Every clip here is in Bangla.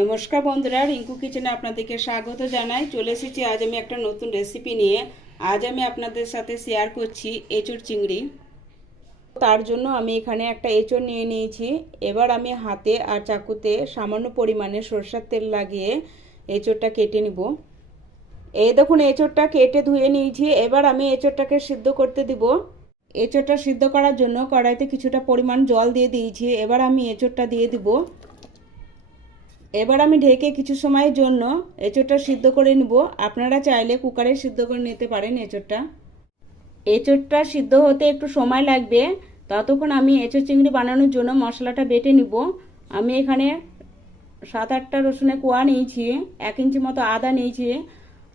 নমস্কার বন্ধুরা, রিঙ্কু কিচেনে আপনাদেরকে স্বাগত জানাই। চলে এসেছি আজ আমি একটা নতুন রেসিপি নিয়ে। আজ আমি আপনাদের সাথে শেয়ার করছি এঁচোড় চিংড়ি। তার জন্য আমি এখানে একটা এঁচোড় নিয়ে নিয়েছি। এবার আমি হাতে আর চাকুতে সামান্য পরিমাণে সরষের তেল লাগিয়ে এঁচোড়টা কেটে নিব। এই দেখুন, এঁচোড়টা কেটে ধুয়ে নিয়েছি। এবার আমি এঁচোড়টাকে সিদ্ধ করতে দিব। এঁচোড়টা সিদ্ধ করার জন্য কড়াইতে কিছুটা পরিমাণ জল দিয়ে দিয়েছি। এবার আমি এঁচোড়টা দিয়ে দিব। এবার আমি ঢেকে কিছু সময়ের জন্য এঁচোড়টা সিদ্ধ করে নিব। আপনারা চাইলে কুকারে সিদ্ধ করে নিতে পারেন এঁচোড়টা সিদ্ধ হতে একটু সময় লাগবে। ততক্ষণ আমি এঁচোড় চিংড়ি বানানোর জন্য মশলাটা বেটে নিব। আমি এখানে 7-8টা রসুনের কোয়া নিয়েছি, 1 ইঞ্চি মতো আদা নিয়েছি,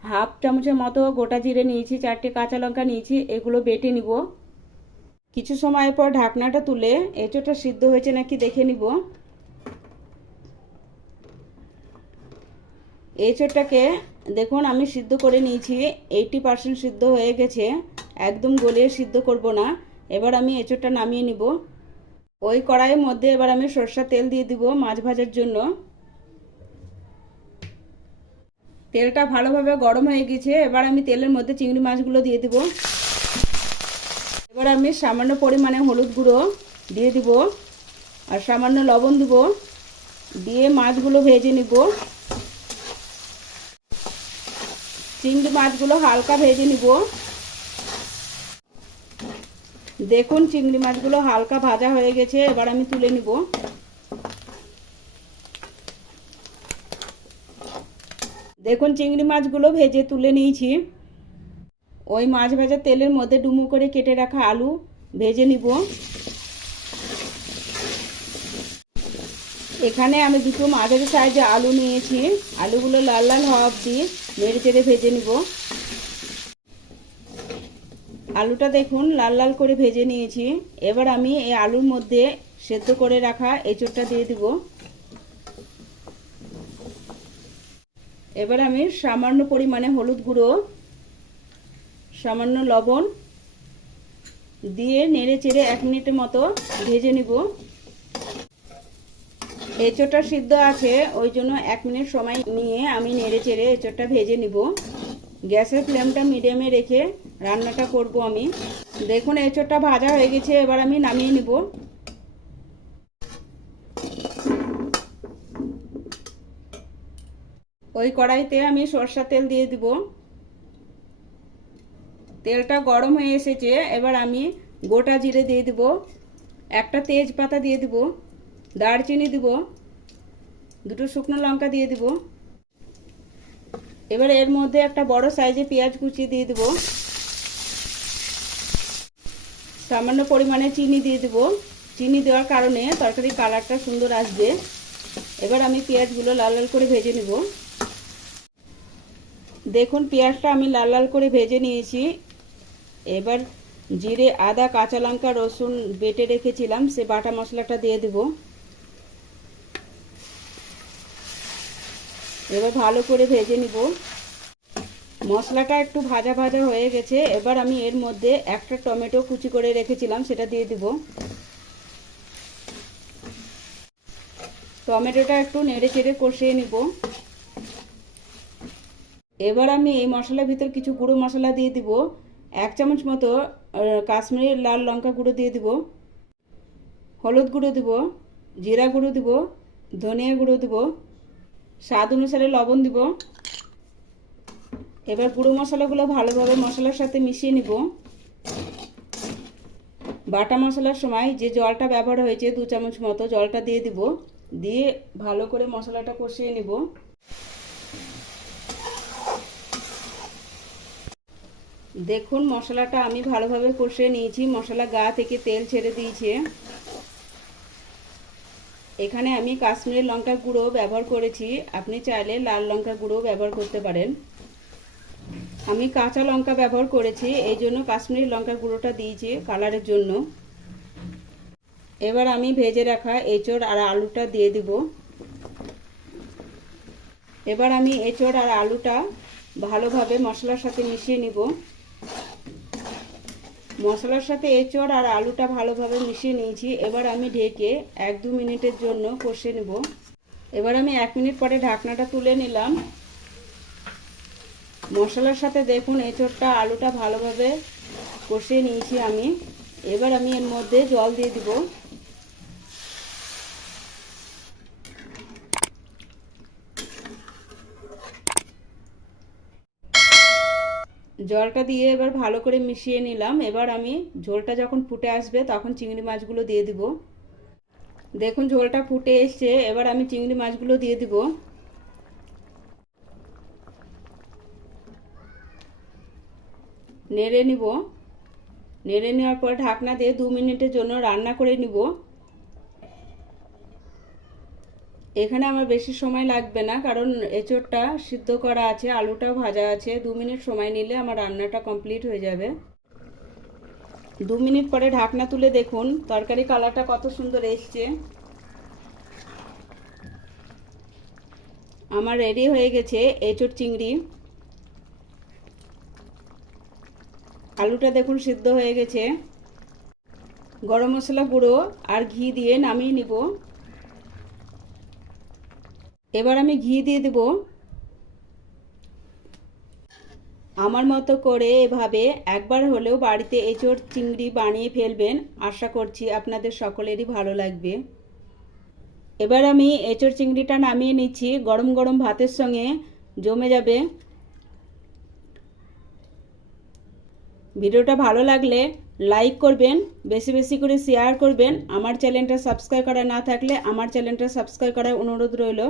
হাফ চামচের মতো গোটা জিরে নিয়েছি, 4টে কাঁচা লঙ্কা নিয়েছি। এগুলো বেটে নিব। কিছু সময় পর ঢাকনাটা তুলে এঁচোড়টা সিদ্ধ হয়েছে নাকি দেখে নিব। এঁচোড়টাকে দেখুন আমি সিদ্ধ করে নিয়েছি। 80% সিদ্ধ হয়ে গেছে, একদম গলিয়ে সিদ্ধ করব না। এবার আমি এঁচোড়টা নামিয়ে নিব। ওই কড়াইয়ের মধ্যে এবার আমি সরষের তেল দিয়ে দিব মাছ ভাজার জন্য। তেলটা ভালোভাবে গরম হয়ে গেছে। এবার আমি তেলের মধ্যে চিংড়ি মাছগুলো দিয়ে দিব। এবার আমি সামান্য পরিমাণে হলুদ গুঁড়ো দিয়ে দিব আর সামান্য লবণ দিব। দিয়ে মাছগুলো ভেজে নিব। চিংড়ি মাছগুলো হালকা ভেজে নিব। দেখুন চিংড়ি মাছগুলো হালকা ভাজা হয়ে গেছে। এবার আমি তুলে নিব। দেখুন চিংড়ি মাছগুলো ভেজে তুলে নিয়েছি। ওই মাছ ভাজা তেলের মধ্যে ডুমো করে কেটে রাখা আলু ভেজে নিব। এখানে আমি দুটো মাঝারি সাইজে আলু নিয়েছি। আলুগুলো লাল লাল হওয়া অবধি নেড়ে চেড়ে ভেজে নিব। আলুটা দেখুন লাল লাল করে ভেজে নিয়েছি। এবার আমি এই আলুর মধ্যে সেদ্ধ করে রাখা এঁচোড়টা দিয়ে দিব। এবার আমি সামান্য পরিমাণে হলুদ গুঁড়ো, সামান্য লবণ দিয়ে নেড়ে চেড়ে 1 মিনিটের মতো ভেজে নিব। এঁচোড়টা সিদ্ধ আছে, ওই জন্য 1 মিনিট সময় নিয়ে আমি নেড়ে চেড়ে এঁচোড়টা ভেজে নিব। গ্যাসের ফ্লেমটা মিডিয়ামে রেখে রান্নাটা করব আমি। দেখুন এঁচোড়টা ভাজা হয়ে গেছে। এবার আমি নামিয়ে নিব। ওই কড়াইতে আমি সরষের তেল দিয়ে দিব। তেলটা গরম হয়ে এসেছে। এবার আমি গোটা জিরে দিয়ে দিব, একটা তেজপাতা দিয়ে দিব, দারচিনি দিব, 2টো শুকনো লঙ্কা দিয়ে দিব। এবার এর মধ্যে একটা বড় সাইজে পেঁয়াজ কুচি দিয়ে দিব। সামান্য পরিমাণে চিনি দিয়ে দিব। চিনি দেওয়ার কারণে তরকারির কালারটা সুন্দর আসবে। এবার আমি পেঁয়াজগুলো লাল লাল করে ভেজে নেব। দেখুন পেঁয়াজটা আমি লাল লাল করে ভেজে নিয়েছি। এবার জিরে, আদা, কাঁচা লঙ্কা, রসুন বেটে রেখেছিলাম, সে বাটা মশলাটা দিয়ে দেব। এবার ভালো করে ভেজে নিব। মশলাটা একটু ভাজা ভাজা হয়ে গেছে। এবার আমি এর মধ্যে একটা টমেটো কুচি করে রেখেছিলাম, সেটা দিয়ে দিব। টমেটোটা একটু নেড়ে চেড়ে কষিয়ে নিব। এবার আমি এই মশলার ভিতর কিছু গুঁড়ো মশলা দিয়ে দিব। 1 চামচ মতো কাশ্মীরি লাল লঙ্কা গুঁড়ো দিয়ে দিব, হলুদ গুঁড়ো দিব, জিরা গুঁড়ো দিব, ধনিয়া গুঁড়ো দিব, স্বাদ অনুসারে লবণ দিব। এবার গুঁড়ো মশলাগুলো ভালোভাবে মশলার সাথে মিশিয়ে নিব। বাটা মশলার সময় যে জলটা ব্যবহার হয়েছে 2 চামচ মতো জলটা দিয়ে দিব। দিয়ে ভালো করে মশলাটা কষিয়ে নিব। দেখুন মশলাটা আমি ভালোভাবে কষিয়ে নিয়েছি। মশলা গা থেকে তেল ছেড়ে দিয়েছে। এখানে আমি কাশ্মীরি লঙ্কার গুঁড়ো ব্যবহার করেছি, আপনি চাইলে লাল লঙ্কার গুঁড়ো ব্যবহার করতে পারেন। আমি কাঁচা লঙ্কা ব্যবহার করেছি, এই জন্য কাশ্মীরি লঙ্কার গুঁড়োটা দিয়েছি কালারের জন্য। এবার আমি ভেজে রাখা এঁচোড় আর আলুটা দিয়ে দিব। এবার আমি এঁচোড় আর আলুটা ভালোভাবে মশলার সাথে মিশিয়ে নিব। মশলার সাথে এঁচোড় আর আলুটা ভালোভাবে মিশিয়ে নিয়েছি। এবার আমি ঢেকে 1-2 মিনিটের জন্য কষে নেব। এবার আমি 1 মিনিট পরে ঢাকনাটা তুলে নিলাম। মশলার সাথে দেখুন এঁচোড়টা আলুটা ভালোভাবে কষিয়ে নিয়েছি আমি। এবার আমি এর মধ্যে জল দিয়ে দিব। জলটা দিয়ে এবার ভালো করে মিশিয়ে নিলাম। এবার আমি ঝোলটা যখন ফুটে আসবে তখন চিংড়ি মাছগুলো দিয়ে দিব। দেখুন ঝোলটা ফুটে এসছে, এবার আমি চিংড়ি মাছগুলো দিয়ে দিব। নেড়ে নিব। নেড়ে নেওয়ার পর ঢাকনা দিয়ে 2 মিনিটের জন্য রান্না করে নিব। এখানে আমার বেশি সময় লাগবে না, কারণ এঁচোড়টা সিদ্ধ করা আছে, আলুটাও ভাজা আছে। 2 মিনিট সময় নিলে আমার রান্নাটা কমপ্লিট হয়ে যাবে। 2 মিনিট পরে ঢাকনা তুলে দেখুন তরকারি কালারটা কত সুন্দর এসছে। আমার রেডি হয়ে গেছে এঁচোড় চিংড়ি। আলুটা দেখুন সিদ্ধ হয়ে গেছে। গরম মশলা গুঁড়ো আর ঘি দিয়ে নামিয়ে নিব। এবার আমি ঘি দিয়ে দেব। আমার মতো করে এভাবে একবার হলেও বাড়িতে এঁচোড় চিংড়ি বানিয়ে ফেলবেন। আশা করছি আপনাদের সকলেরই ভালো লাগবে। এবার আমি এঁচোড় চিংড়িটা নামিয়ে নিচ্ছি। গরম গরম ভাতের সঙ্গে জমে যাবে। ভিডিওটা ভালো লাগলে লাইক করবেন, বেশি বেশি করে শেয়ার করবেন। আমার চ্যানেলটা সাবস্ক্রাইব করা না থাকলে আমার চ্যানেলটা সাবস্ক্রাইব করার অনুরোধ রইল।